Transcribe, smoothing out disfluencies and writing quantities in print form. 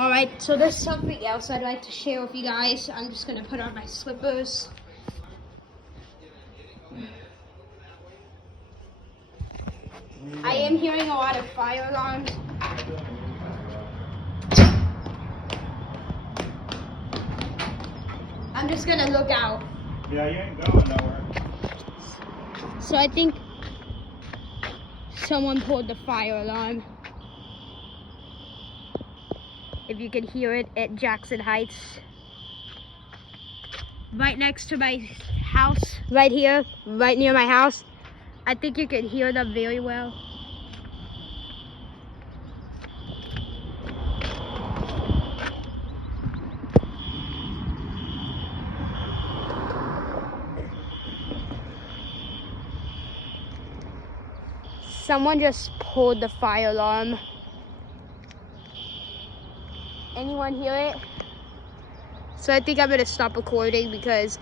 Alright, so there's something else I'd like to share with you guys. I'm just gonna put on my slippers. I am hearing a lot of fire alarms. I'm just gonna look out. Yeah, you ain't going nowhere. So I think someone pulled the fire alarm. If you can hear it at Jackson Heights. Right next to my house, right here, right near my house. I think you can hear them very well. Someone just pulled the fire alarm. Anyone hear it? So I think I'm gonna stop recording because